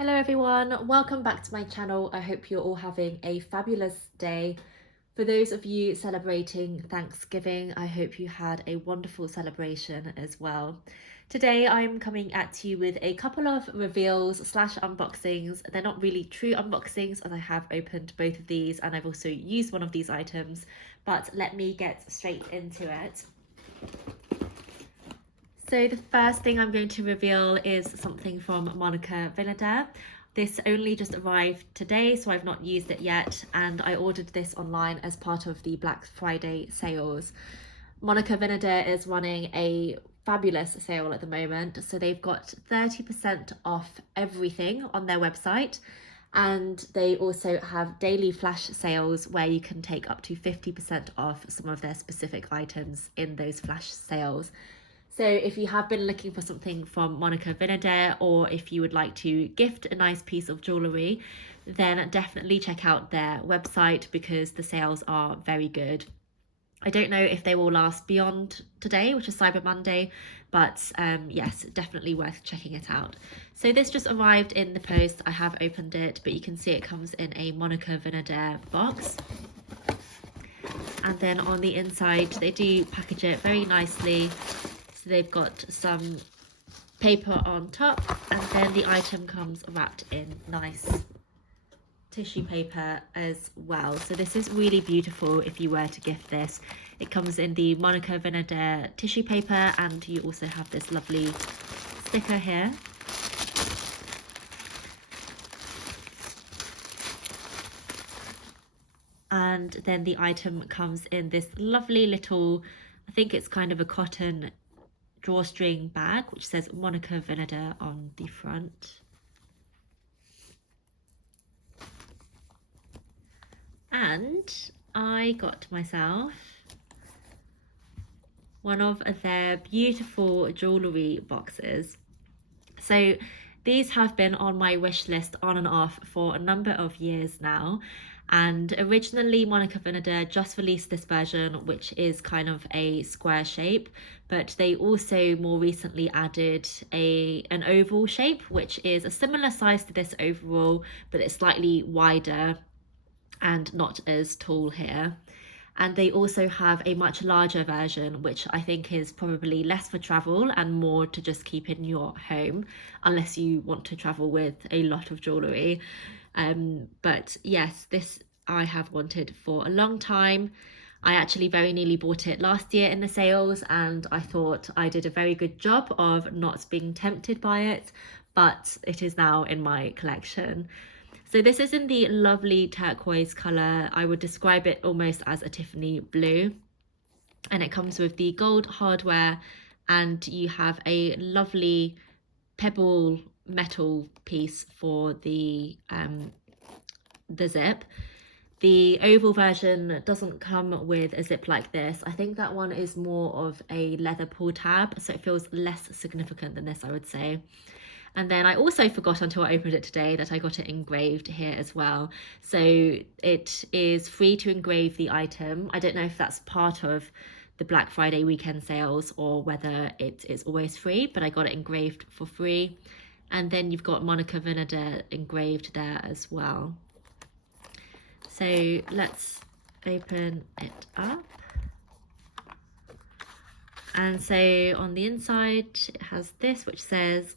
Hello everyone, welcome back to my channel. I hope you're all having a fabulous day. For those of you celebrating Thanksgiving, I hope you had a wonderful celebration as well. Today I'm coming at you with a couple of reveals slash unboxings. They're not really true unboxings as I have opened both of these and I've also used one of these items, but let me get straight into it. So the first thing I'm going to reveal is something from Monica Vinader. This only just arrived today, so I've not used it yet, and I ordered this online as part of the Black Friday sales. Monica Vinader is running a fabulous sale at the moment, so they've got 30% off everything on their website, and they also have daily flash sales where you can take up to 50% off some of their specific items in those flash sales. So if you have been looking for something from Monica Vinader, or if you would like to gift a nice piece of jewellery, then definitely check out their website because the sales are very good. I don't know if they will last beyond today, which is Cyber Monday, but yes, definitely worth checking it out. So this just arrived in the post. I have opened it, but you can see it comes in a Monica Vinader box. And then on the inside, they do package it very nicely. So they've got some paper on top, and then the item comes wrapped in nice tissue paper as well. So this is really beautiful if you were to gift this. It comes in the Monica Vinader tissue paper, and you also have this lovely sticker here. And then the item comes in this lovely little, I think it's kind of a cotton drawstring bag, which says Monica Vinader on the front. And I got myself one of their beautiful jewellery boxes. So these have been on my wish list on and off for a number of years now. And originally Monica Vinader just released this version, which is kind of a square shape, but they also more recently added an oval shape, which is a similar size to this overall, but it's slightly wider and not as tall here. And they also have a much larger version, which I think is probably less for travel and more to just keep in your home, unless you want to travel with a lot of jewellery. But yes, this I have wanted for a long time. I actually very nearly bought it last year in the sales, and I thought I did a very good job of not being tempted by it, but it is now in my collection. So this is in the lovely turquoise colour. I would describe it almost as a Tiffany blue. And it comes with the gold hardware, and you have a lovely pebble metal piece for the zip. The oval version doesn't come with a zip like this. I think that one is more of a leather pull tab, so it feels less significant than this, I would say. And then I also forgot until I opened it today that I got it engraved here as well. So it is free to engrave the item. I don't know if that's part of the Black Friday weekend sales or whether it is always free, but I got it engraved for free. And then you've got Monica Vinader engraved there as well. So let's open it up. And so on the inside, it has this, which says,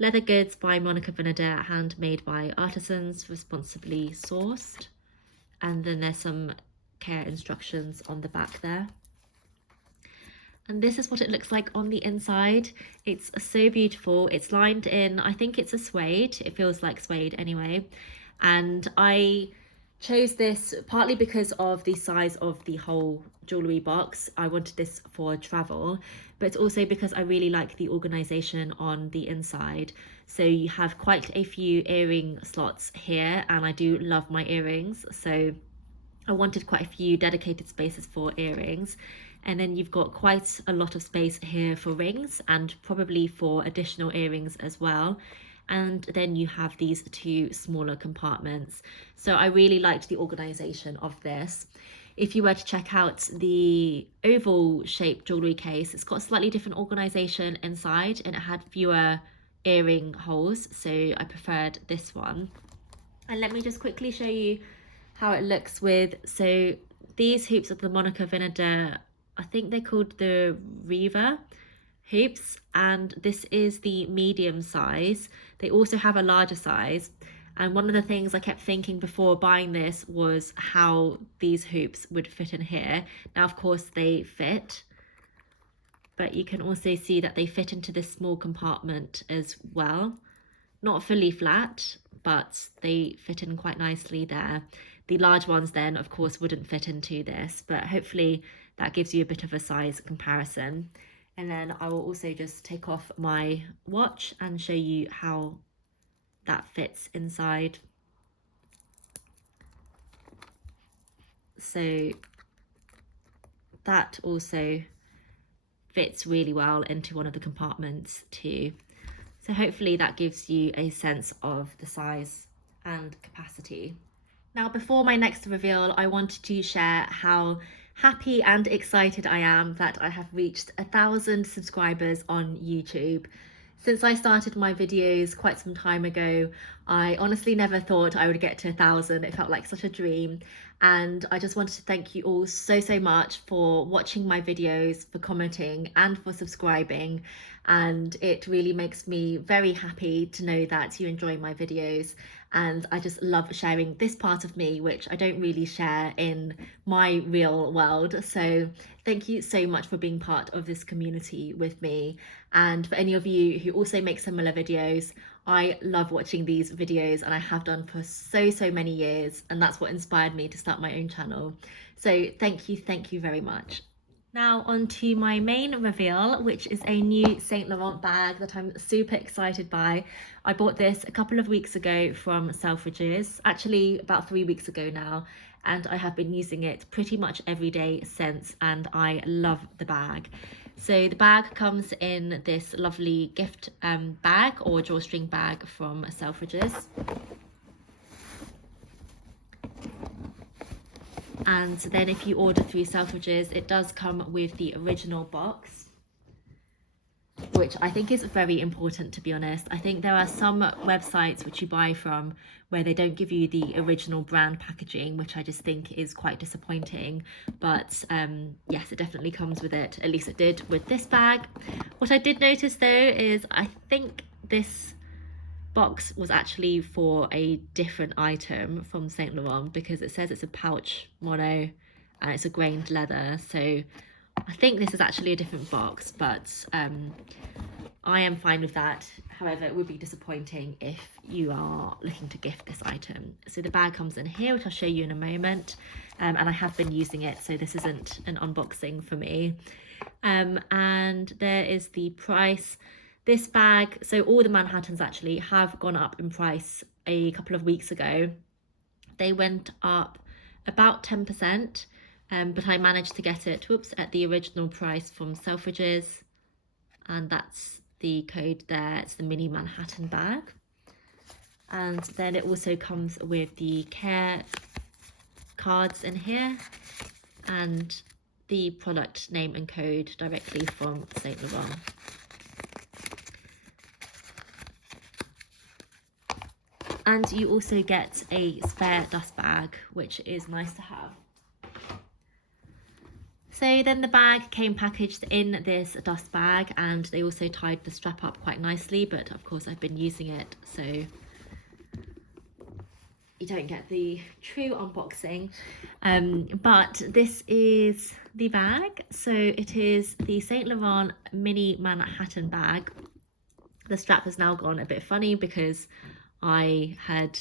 "Leather goods by Monica Vinader, handmade by artisans, responsibly sourced." And then there's some care instructions on the back there. And this is what it looks like on the inside. It's so beautiful. It's lined in, I think it's a suede. It feels like suede anyway. And I chose this partly because of the size of the whole jewellery box. I wanted this for travel, but also because I really like the organisation on the inside. So you have quite a few earring slots here, and I do love my earrings, so I wanted quite a few dedicated spaces for earrings. And then you've got quite a lot of space here for rings and probably for additional earrings as well. And then you have these two smaller compartments. So I really liked the organisation of this. If you were to check out the oval shaped jewellery case, it's got a slightly different organisation inside, and it had fewer earring holes, so I preferred this one. And let me just quickly show you how it looks with, so these hoops are the Monica Vinader, I think they're called the Riva hoops, and this is the medium size. They also have a larger size, and one of the things I kept thinking before buying this was how these hoops would fit in here. Now of course they fit, but you can also see that they fit into this small compartment as well. Not fully flat, but they fit in quite nicely there. The large ones then of course wouldn't fit into this, but hopefully that gives you a bit of a size comparison. And then I will also just take off my watch and show you how that fits inside. So that also fits really well into one of the compartments too. So hopefully that gives you a sense of the size and capacity. Now, before my next reveal, I wanted to share how happy and excited I am that I have reached 1,000 subscribers on YouTube. Since I started my videos quite some time ago, I honestly never thought I would get to 1,000. It felt like such a dream. And I just wanted to thank you all so much for watching my videos, for commenting and for subscribing. And it really makes me very happy to know that you enjoy my videos. And I just love sharing this part of me, which I don't really share in my real world. So thank you so much for being part of this community with me. And for any of you who also make similar videos, I love watching these videos and I have done for so many years, and that's what inspired me to start my own channel. So thank you very much. Now on to my main reveal, which is a new Saint Laurent bag that I'm super excited by. I bought this a couple of weeks ago from Selfridges, actually about 3 weeks ago now, and I have been using it pretty much every day since, and I love the bag. So the bag comes in this lovely gift bag or drawstring bag from Selfridges. And then if you order through Selfridges, it does come with the original box, which I think is very important, to be honest. I think there are some websites which you buy from where they don't give you the original brand packaging, which I just think is quite disappointing. But yes, it definitely comes with it. At least it did with this bag. What I did notice though is I think this box was actually for a different item from Saint Laurent, because it says it's a pouch mono and it's a grained leather. So I think this is actually a different box, but I am fine with that. However, it would be disappointing if you are looking to gift this item. So the bag comes in here, which I'll show you in a moment, and I have been using it, so this isn't an unboxing for me. And there is the price. This bag, so all the Manhattans actually have gone up in price a couple of weeks ago. They went up about 10%, but I managed to get it, at the original price from Selfridges, and that's the code there. It's the mini Manhattan bag. And then it also comes with the care cards in here and the product name and code directly from Saint Laurent. And you also get a spare dust bag, which is nice to have. So then the bag came packaged in this dust bag, and they also tied the strap up quite nicely, but of course I've been using it, so you don't get the true unboxing. But this is the bag. So it is the Saint Laurent mini Manhattan bag. The strap has now gone a bit funny because I had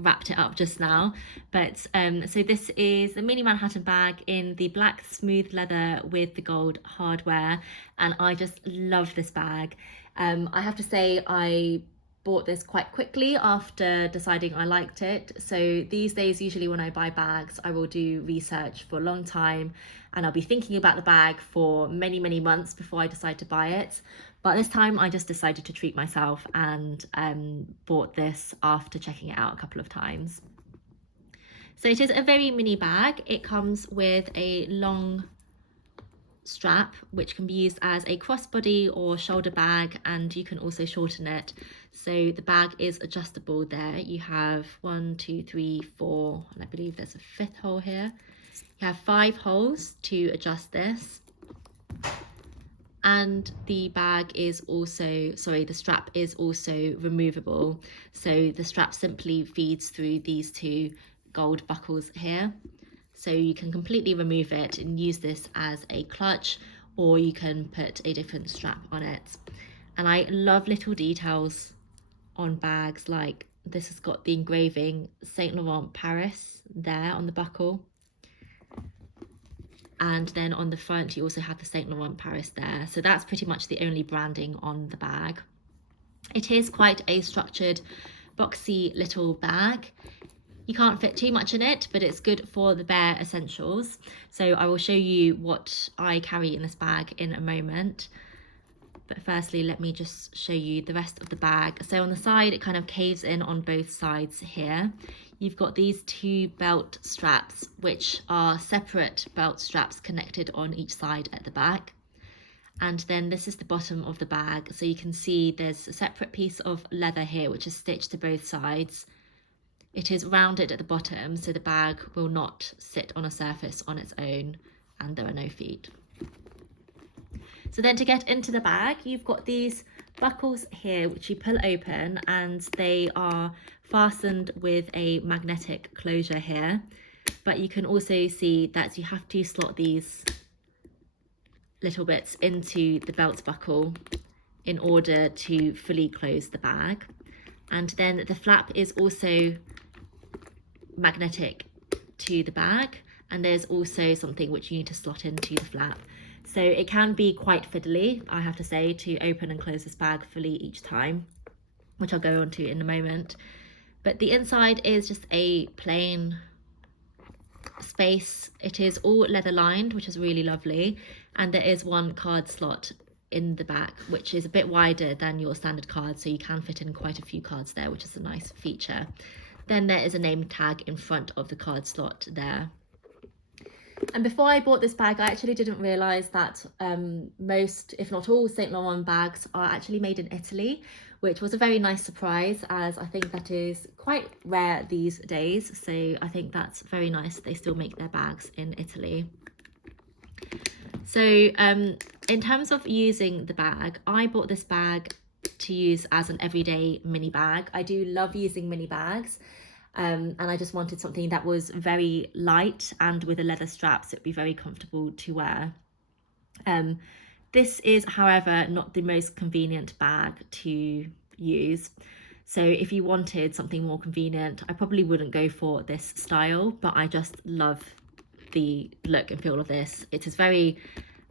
wrapped it up just now, but so this is the mini Manhattan bag in the black smooth leather with the gold hardware, and I just love this bag. I have to say I bought this quite quickly after deciding I liked it. So these days, usually when I buy bags, I will do research for a long time and I'll be thinking about the bag for many months before I decide to buy it. But this time I just decided to treat myself and bought this after checking it out a couple of times. So it is a very mini bag. It comes with a long strap, which can be used as a crossbody or shoulder bag, and you can also shorten it. So the bag is adjustable there. You have 1, 2, 3, 4, and I believe there's a 5th hole here. You have 5 holes to adjust this. And the bag is also, the strap is also removable. So the strap simply feeds through these 2 gold buckles here. So you can completely remove it and use this as a clutch, or you can put a different strap on it. And I love little details on bags, like this has got the engraving Saint Laurent Paris there on the buckle. And then on the front, you also have the Saint Laurent Paris there. So that's pretty much the only branding on the bag. It is quite a structured, boxy little bag. You can't fit too much in it, but it's good for the bare essentials. So I will show you what I carry in this bag in a moment. But firstly, let me just show you the rest of the bag. So on the side, it kind of caves in on both sides here. You've got these 2 belt straps, which are separate belt straps connected on each side at the back. And then this is the bottom of the bag. So you can see there's a separate piece of leather here, which is stitched to both sides. It is rounded at the bottom, so the bag will not sit on a surface on its own, and there are no feet. So then to get into the bag, you've got these buckles here, which you pull open, and they are fastened with a magnetic closure here. But you can also see that you have to slot these little bits into the belt buckle in order to fully close the bag. And then the flap is also magnetic to the bag, and there's also something which you need to slot into the flap. So it can be quite fiddly, I have to say, to open and close this bag fully each time, which I'll go on to in a moment. But the inside is just a plain space. It is all leather lined, which is really lovely, and there is 1 card slot in the back, which is a bit wider than your standard card, so you can fit in quite a few cards there, which is a nice feature. Then there is a name tag in front of the card slot there. And before I bought this bag, I actually didn't realise that most, if not all, Saint Laurent bags are actually made in Italy, which was a very nice surprise, as I think that is quite rare these days. So I think that's very nice that they still make their bags in Italy. So in terms of using the bag, I bought this bag to use as an everyday mini bag. I do love using mini bags. And I just wanted something that was very light and with a leather strap, so it'd be very comfortable to wear. This is, however, not the most convenient bag to use. So if you wanted something more convenient, I probably wouldn't go for this style, but I just love the look and feel of this. It is very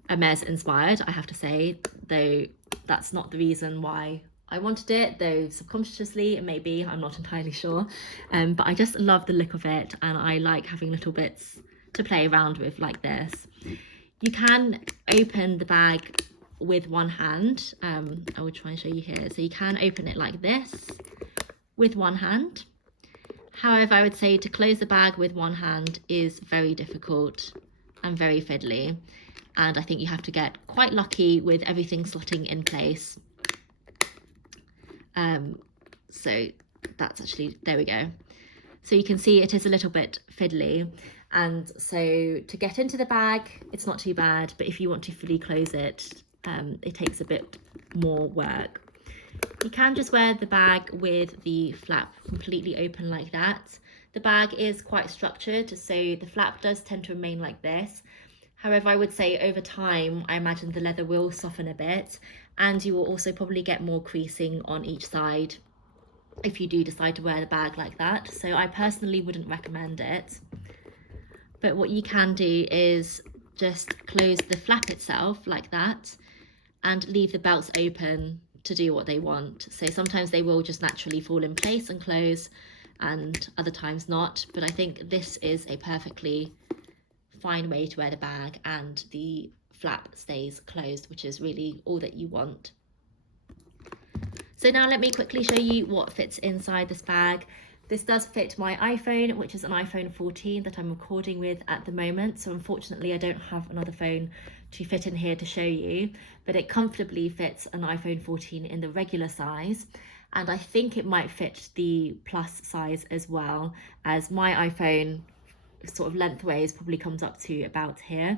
Hermes inspired, I have to say, though that's not the reason why I wanted it, though subconsciously it may be, I'm not entirely sure. But I just love the look of it, and I like having little bits to play around with like this. You can open the bag with 1 hand. I will try and show you here. So you can open it like this with 1 hand. However, I would say to close the bag with 1 hand is very difficult and very fiddly. And I think you have to get quite lucky with everything slotting in place. So that's actually, there we go. So you can see it is a little bit fiddly. And so to get into the bag, it's not too bad, but if you want to fully close it, it takes a bit more work. You can just wear the bag with the flap completely open like that. The bag is quite structured, so the flap does tend to remain like this. However, I would say over time, I imagine the leather will soften a bit, and you will also probably get more creasing on each side if you do decide to wear the bag like that. So I personally wouldn't recommend it. But what you can do is just close the flap itself like that and leave the belts open to do what they want. So sometimes they will just naturally fall in place and close, and other times not. But I think this is a perfectly fine way to wear the bag, and the flap stays closed, which is really all that you want. So now let me quickly show you what fits inside this bag. This does fit my iPhone, which is an iPhone 14 that I'm recording with at the moment. So unfortunately, I don't have another phone to fit in here to show you, but it comfortably fits an iPhone 14 in the regular size, and I think it might fit the plus size as well, as my iPhone sort of lengthways probably comes up to about here.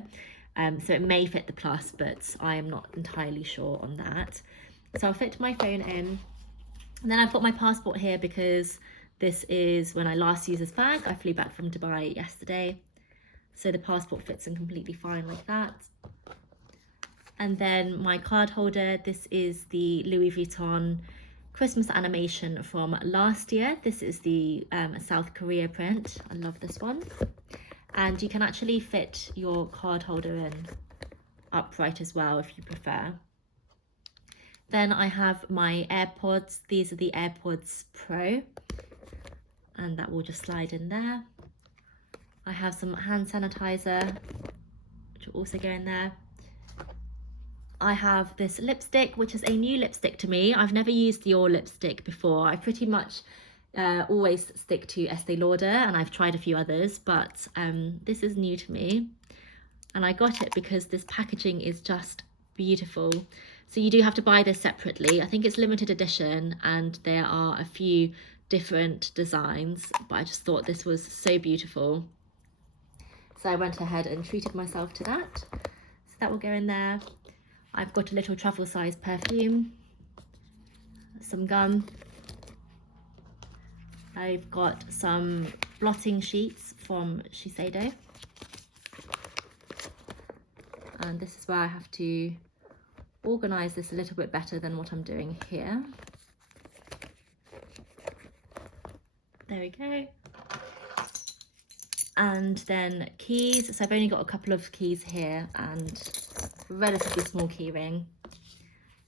So it may fit the plus, but I am not entirely sure on that. So I'll fit my phone in, and then I've got my passport here because this is when I last used this bag. I flew back from Dubai yesterday, so the passport fits in completely fine like that. And then my card holder, this is the Louis Vuitton Christmas animation from last year. This is the South Korea print. I love this one. And you can actually fit your card holder in upright as well if you prefer. Then I have my AirPods. These are the AirPods Pro, and that will just slide in there. I have some hand sanitizer, which will also go in there. I have this lipstick, which is a new lipstick to me. I've never used Dior lipstick before. I pretty much always stick to Estee Lauder, and I've tried a few others, but this is new to me. And I got it because this packaging is just beautiful. So you do have to buy this separately. I think it's limited edition, and there are a few different designs, but I just thought this was so beautiful. So I went ahead and treated myself to that. So that will go in there. I've got a little travel size perfume, some gum. I've got some blotting sheets from Shiseido. And this is where I have to organize this a little bit better than what I'm doing here. There we go. And then keys. So I've only got a couple of keys here and a relatively small key ring,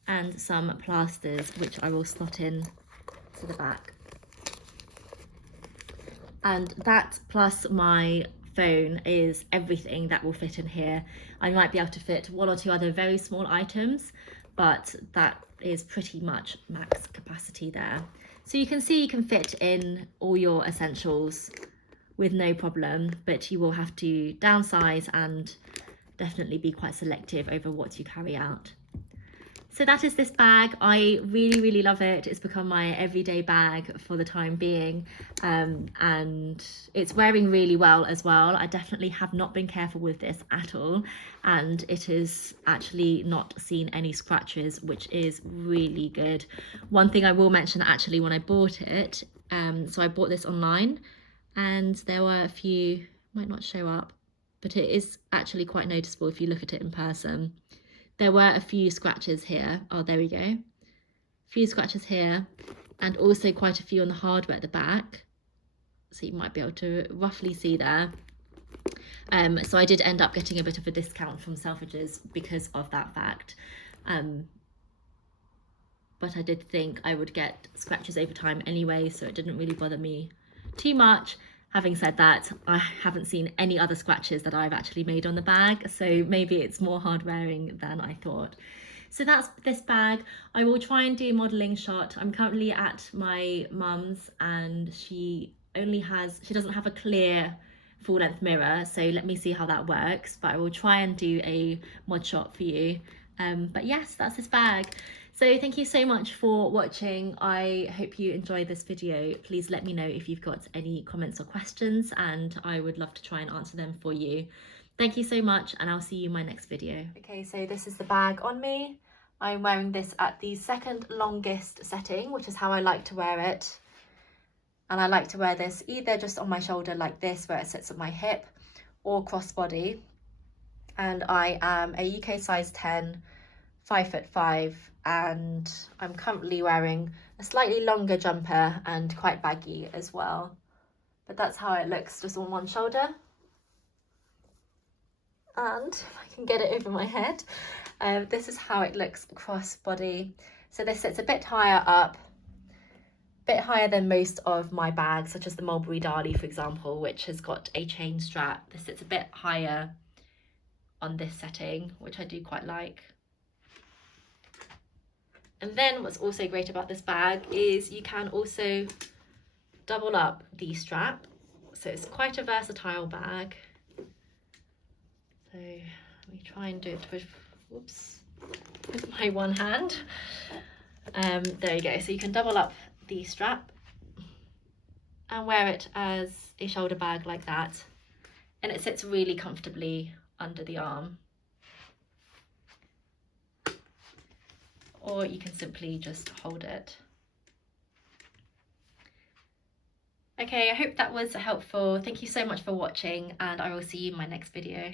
and some plasters which I will slot in to the back. And that plus my phone is everything that will fit in here. I might be able to fit one or two other very small items, but that is pretty much max capacity there. So you can see you can fit in all your essentials with no problem, but you will have to downsize and definitely be quite selective over what you carry out. So that is this bag. I really love it. It's become my everyday bag for the time being, and it's wearing really well as well. I definitely have not been careful with this at all, and it has actually not seen any scratches, which is really good. One thing I will mention, actually, when I bought it, so I bought this online, and there were a few, might not show up, but it is actually quite noticeable if you look at it in person. There were a few scratches here. Oh, there we go. A few scratches here, and also quite a few on the hardware at the back. So you might be able to roughly see there. So I did end up getting a bit of a discount from Selfridges because of that fact. But I did think I would get scratches over time anyway, so it didn't really bother me too much. Having said that, I haven't seen any other scratches that I've actually made on the bag, so maybe it's more hard wearing than I thought. So that's this bag. I will try and do a modelling shot. I'm currently at my mum's, and she doesn't have a clear full length mirror, so let me see how that works, but I will try and do a mod shot for you. But yes, that's this bag. So thank you so much for watching. I hope you enjoyed this video. Please let me know if you've got any comments or questions, and I would love to try and answer them for you. Thank you so much, and I'll see you in my next video. Okay, so this is the bag on me. I'm wearing this at the second longest setting, which is how I like to wear it. And I like to wear this either just on my shoulder like this, where it sits at my hip, or crossbody. And I am a UK size 10, 5'5", and I'm currently wearing a slightly longer jumper and quite baggy as well. But that's how it looks just on one shoulder. And if I can get it over my head, this is how it looks across body. So this sits a bit higher up, a bit higher than most of my bags, such as the Mulberry Darlie, for example, which has got a chain strap. This sits a bit higher on this setting, which I do quite like. And then what's also great about this bag is you can also double up the strap. So it's quite a versatile bag. So Let me try and do it with, whoops, with my one hand. There you go. So you can double up the strap and wear it as a shoulder bag like that, and it sits really comfortably under the arm. Or you can simply just hold it. Okay, I hope that was helpful. Thank you so much for watching, and I will see you in my next video.